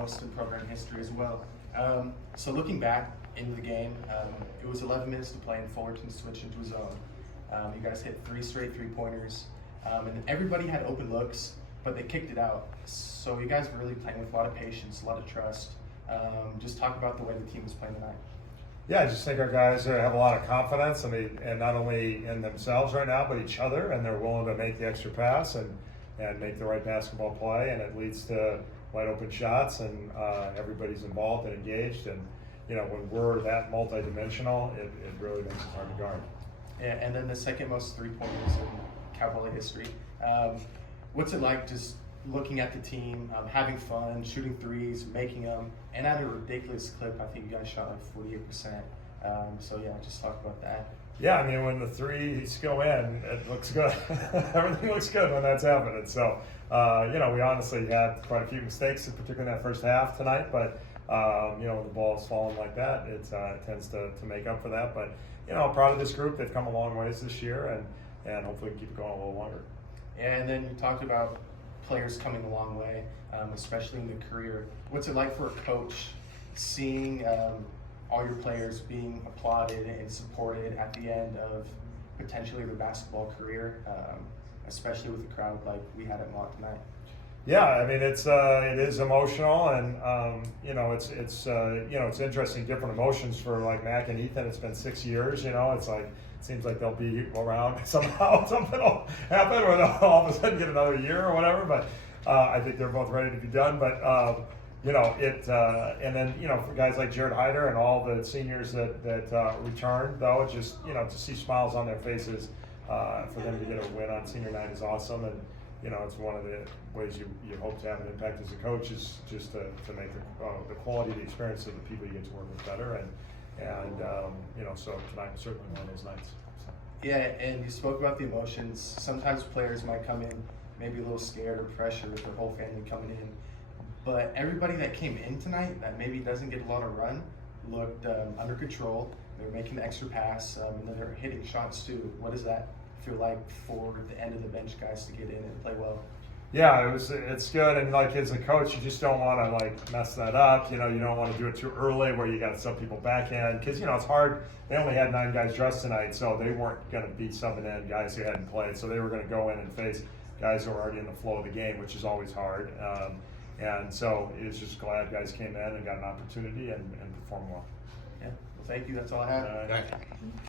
most in program history as well. So looking back into the game, it was 11 minutes to play and Fullerton switched into his zone. You guys hit 3 straight three-pointers, and everybody had open looks, but they kicked it out. So you guys were really playing with a lot of patience, a lot of trust. Just talk about the way the team was playing tonight. Yeah, I just think our guys have a lot of confidence, and not only in themselves right now, but each other, and they're willing to make the extra pass and make the right basketball play, and it leads to wide open shots, and everybody's involved and engaged. And when we're that multidimensional, it really makes it hard to guard. Yeah, and then the second most three-pointers in Cowboy history. What's it like just looking at the team, having fun, shooting threes, making them, and at a ridiculous clip? I think you guys shot like 48%. So yeah, just talk about that. Yeah, I mean, when the threes go in, it looks good. Everything looks good when that's happening. So, we honestly had quite a few mistakes, particularly in that first half tonight. But, when the ball's falling like that, it tends to make up for that. But, I'm proud of this group. They've come a long ways this year, and hopefully keep it going a little longer. And then you talked about players coming a long way, especially in their career. What's it like for a coach seeing all your players being applauded and supported at the end of potentially their basketball career, especially with a crowd like we had at Mont tonight? Yeah, I mean it is emotional, and it's interesting, different emotions for like Mac and Ethan. It's been 6 years, it's like it seems like they'll be around somehow. Something will happen where they'll all of a sudden get another year or whatever. But I think they're both ready to be done. But and then for guys like Jared Hyder and all the seniors that returned, though, just to see smiles on their faces for them to get a win on senior night is awesome. And it's one of the ways you hope to have an impact as a coach, is just to make the quality of the experience of the people you get to work with better. And so tonight was certainly one of those nights. So. Yeah, and you spoke about the emotions. Sometimes players might come in maybe a little scared or pressured with their whole family coming in. But everybody that came in tonight that maybe doesn't get a lot of run looked under control. They were making the extra pass, and then they're hitting shots too. What does that feel like for the end of the bench guys to get in and play well? Yeah, it's good, and like as a coach, you just don't want to like mess that up. You don't want to do it too early where you got to sub people back in, because it's hard. They only had 9 guys dressed tonight, so they weren't going to be subbing in guys who hadn't played. So they were going to go in and face guys who are already in the flow of the game, which is always hard. And so it was just glad guys came in and got an opportunity and performed well. Yeah, well, thank you. That's all I have.